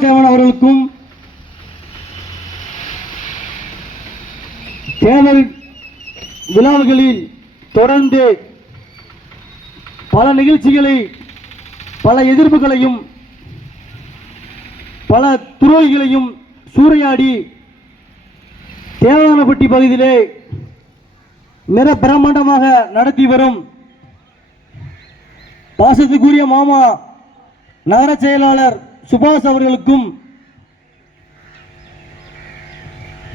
திருமாவளவன் அவர்களுக்கும் தேர்தல் விழாவுகளில் தொடர்ந்து பல நிகழ்ச்சிகளை, பல எதிர்ப்புகளையும், பல துரோகிகளையும் சூறையாடி தேவதானப்பட்டி பகுதியிலே மிக பிரம்மாண்டமாக நடத்தி வரும் பாசத்துக்குரிய மாமா நகர செயலாளர் சுபாஷ் அவர்களுக்கும்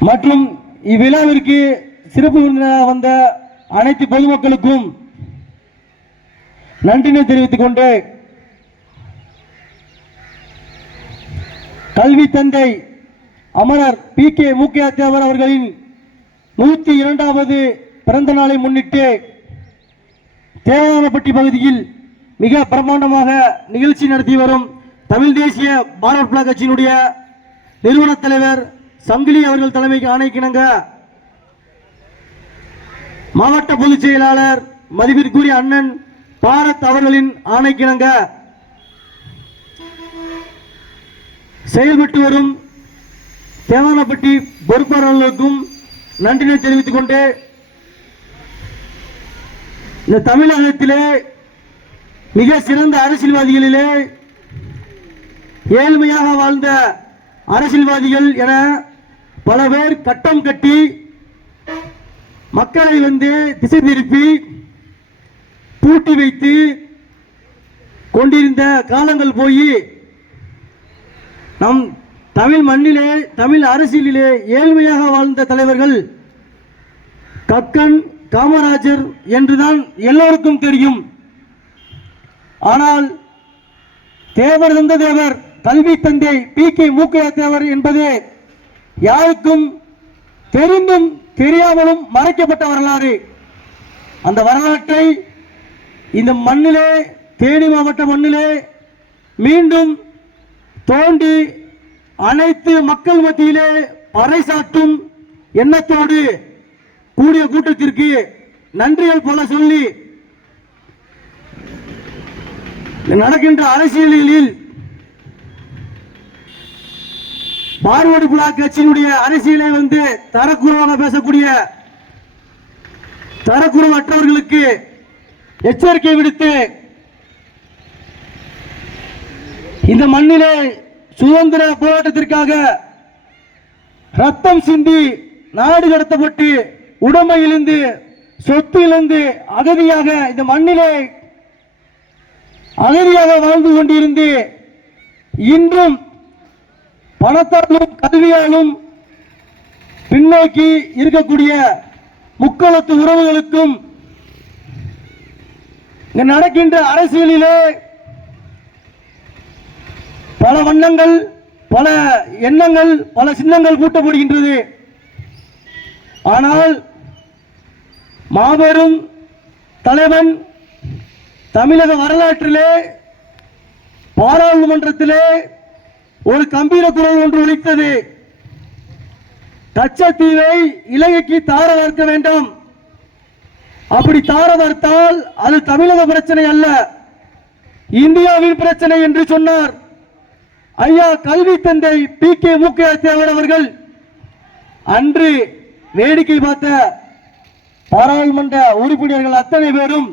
மற்றும் இவ்விழாவிற்கு சிறப்பு விருந்தினராக வந்த அனைத்து பொதுமக்களுக்கும் நன்றினை தெரிவித்துக் கொண்டு, கல்வி தந்தை அமரர் PK மூக்கையா தேவர் அவர்களின் 102வது பிறந்த நாளை முன்னிட்டு தேவதானப்பட்டி பகுதியில் மிக பிரம்மாண்டமாக நிகழ்ச்சி நடத்தி வரும் தமிழ் தேசிய பாரத் பிளாக் கட்சியினுடைய நிறுவன தலைவர் சங்கிலி அவர்கள் தலைமைக்கு ஆணைக்கிணங்க மாவட்ட பொதுச் செயலாளர் மதிப்பிற்குரிய அண்ணன் பாரத் அவர்களின் ஆணைக்கிணங்க செயல்பட்டு வரும் தேவதானப்பட்டி பொறுப்பாளர்களுக்கும் நன்றினை தெரிவித்துக் கொண்டு, இந்த தமிழகத்திலே மிக சிறந்த அரசியல்வாதிகளிலே ஏழ்மையாக வாழ்ந்த அரசியல்வாதிகள் என பல பேர் கட்டம் கட்டி மக்களை திசை திருப்பி பூட்டி வைத்து கொண்டிருந்த காலங்கள் போய் நம் தமிழ் மண்ணிலே, தமிழ் அரசியலிலே ஏழ்மையாக வாழ்ந்த தலைவர்கள் கக்கன், காமராஜர் என்றுதான் எல்லோருக்கும் தெரியும். ஆனால் தேவர் தந்த தேவர், கல்வி தந்தை PK மூக்கையா தேவர் என்பது யாருக்கும் தெரிந்தும் தெரியாமலும் மறைக்கப்பட்ட வரலாறு. அந்த வரலாற்றை இந்த மண்ணிலே, தேனி மாவட்ட மண்ணிலே மீண்டும் தோண்டி அனைத்து மக்கள் மத்தியிலே பறைசாற்றும் எண்ணத்தோடு கூடிய கூட்டத்திற்கு நன்றிகள் போல சொல்லி, நடக்கின்ற அரசியலில் பார்வர்டு பிளாக் கட்சியினுடைய அரசியலை தரக்குறைவாக பேசக்கூடிய தரக்குறைவற்றவர்களுக்கு எச்சரிக்கை விடுத்து, இந்த மண்ணிலே சுதந்திர போராட்டத்திற்காக ரத்தம் சிந்தி நாடு கடத்தப்பட்டு உடைமையிலிருந்து சொத்திலிருந்து அகதியாக இந்த மண்ணிலே அகதியாக வாழ்ந்து கொண்டிருந்து இன்றும் பணத்தாலும் கல்வியாலும் பின்னோக்கி இருக்கக்கூடிய முக்களத்து உறவுகளுக்கும் இங்க நடக்கின்ற அரசியலிலே பல வண்ணங்கள், பல எண்ணங்கள், பல சின்னங்கள் கூட்டப்படுகின்றது. ஆனால் மாபெரும் தலைவன் தமிழக வரலாற்றிலே பாராளுமன்றத்திலே ஒரு கம்பீர குரல் ஒன்று ஒலித்தது. கச்சத்தீவை இலங்கைக்கு தார வார்க்க வேண்டாம், அப்படி தார வார்த்தால் அது தமிழக பிரச்சனை அல்ல, இந்தியாவின் பிரச்சனை என்று சொன்னார். ஐயா கல்வி தந்தை PK மூக்கையா தேவர் அவர்கள் அன்று வேடிக்கை பார்த்த பாராளுமன்ற உறுப்பினர்கள் அத்தனை பேரும்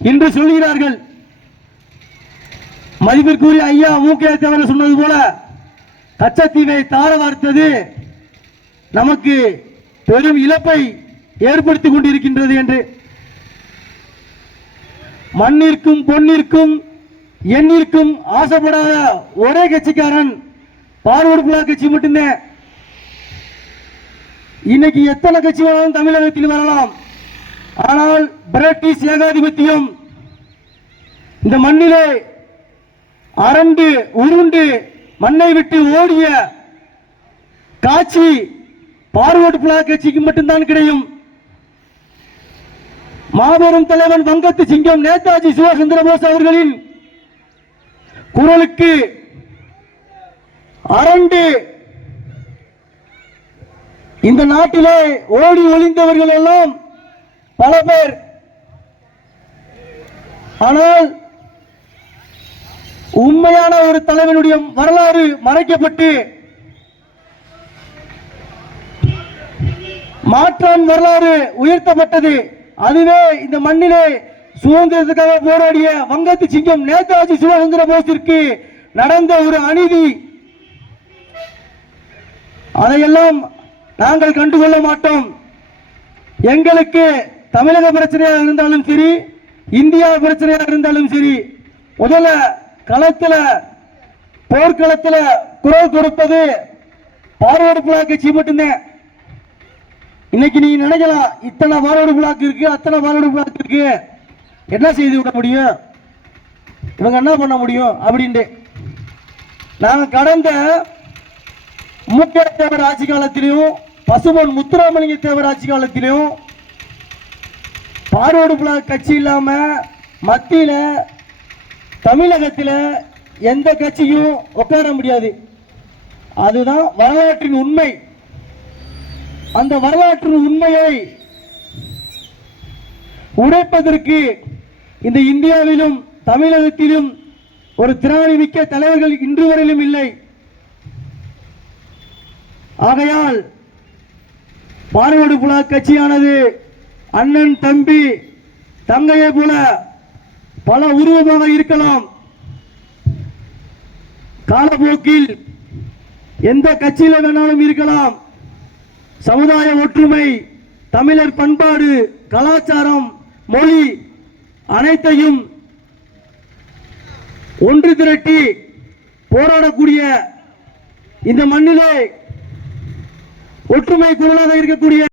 இன்று சொல்கிறார்கள், மதிப்பிற்குரிய ஐயா மூக்கையா தேவர் சொன்னது போல கச்சத்தீவை தார வார்த்தது நமக்கு பெரும் இழப்பை ஏற்படுத்திக் கொண்டிருக்கின்றது என்று. மண்ணிற்கும் பொன்னிற்கும் எண்ணிற்கும் ஆசைப்படாத ஒரே கட்சிக்காரன் பார்வர்டு பிளாக் கட்சி மட்டும்தான். இன்னைக்கு எத்தனை கட்சி வேணாலும் தமிழகத்தில் வரலாம், ஆனால் பிரிட்டிஷ் ஏகாதிபத்தியம் இந்த மண்ணிலே அரண்டு உருண்டு மண்ணை விட்டு ஓடிய காட்சி பார்வர்டு பிளாக் கட்சிக்கு மட்டும்தான் கிடைக்கும். மாபெரும் தலைவன் வங்கத்து சிங்கம் நேதாஜி சுபாஷ் சந்திர போஸ் அவர்களின் குரலுக்கு அரண்டு இந்த நாட்டிலே ஓடி ஒளிந்தவர்கள் எல்லாம் பல பேர். ஆனால் உண்மையான ஒரு தலைவனுடைய வரலாறு மறைக்கப்பட்டு மாற்றான் வரலாறு உயர்த்தப்பட்டது. அதுவே இந்த மண்ணிலே சுதந்திரத்துக்காக போராடிய வங்கத்து சிங்கம் நேதாஜி சுபாஷ் போஸிற்கு நடந்த ஒரு அநீதி. அதையெல்லாம் நாங்கள் கண்டுகொள்ள மாட்டோம். எங்களுக்கு தமிழக பிரச்சனையாக இருந்தாலும் சரி, இந்தியா பிரச்சனையாக இருந்தாலும் சரி, முதல்ல களத்தில் போர்க்களத்தில் குரல் கொடுப்பது பார்வர்டு பிளாக் கட்சி மட்டும்தான். இன்னைக்கு நீங்க நினைக்கலாம், இத்தனை பார்வர்டு பிளாக் இருக்கு, அத்தனை பார்வர்டு பிளாக் இருக்கு, என்ன செய்து விட முடியும், இவங்க என்ன பண்ண முடியும் அப்படின்ட்டு. நாங்கள் கடந்த மூக்கே தேவர் ஆட்சி காலத்திலையும் பசுமன் முத்துராமலிங்க தேவர் ஆட்சி காலத்திலையும் பார்வர்டு பிளாக் கட்சி இல்லாம மத்தியில தமிழகத்தில் எந்த கட்சியும் உட்கார முடியாது. அதுதான் வரலாற்றின் உண்மை. அந்த வரலாற்றின் உண்மையை உடைப்பதற்கு இந்த இந்தியாவிலும் தமிழகத்திலும் ஒரு திராணி மிக்க தலைவர்கள் இன்று வரையிலும் இல்லை. ஆகையால் பார்வர்டு பிளாக் கட்சியானது அண்ணன் தம்பி தங்கையை போல பல உருவமாக இருக்கலாம். காலப்போக்கில் எந்த கட்சியில வேணாலும் இருக்கலாம். சமுதாய ஒற்றுமை, தமிழர் பண்பாடு, கலாச்சாரம், மொழி அனைத்தையும் ஒன்று திரட்டி போராடக்கூடிய இந்த மண்ணிலே ஒற்றுமை குரலாக இருக்கக்கூடிய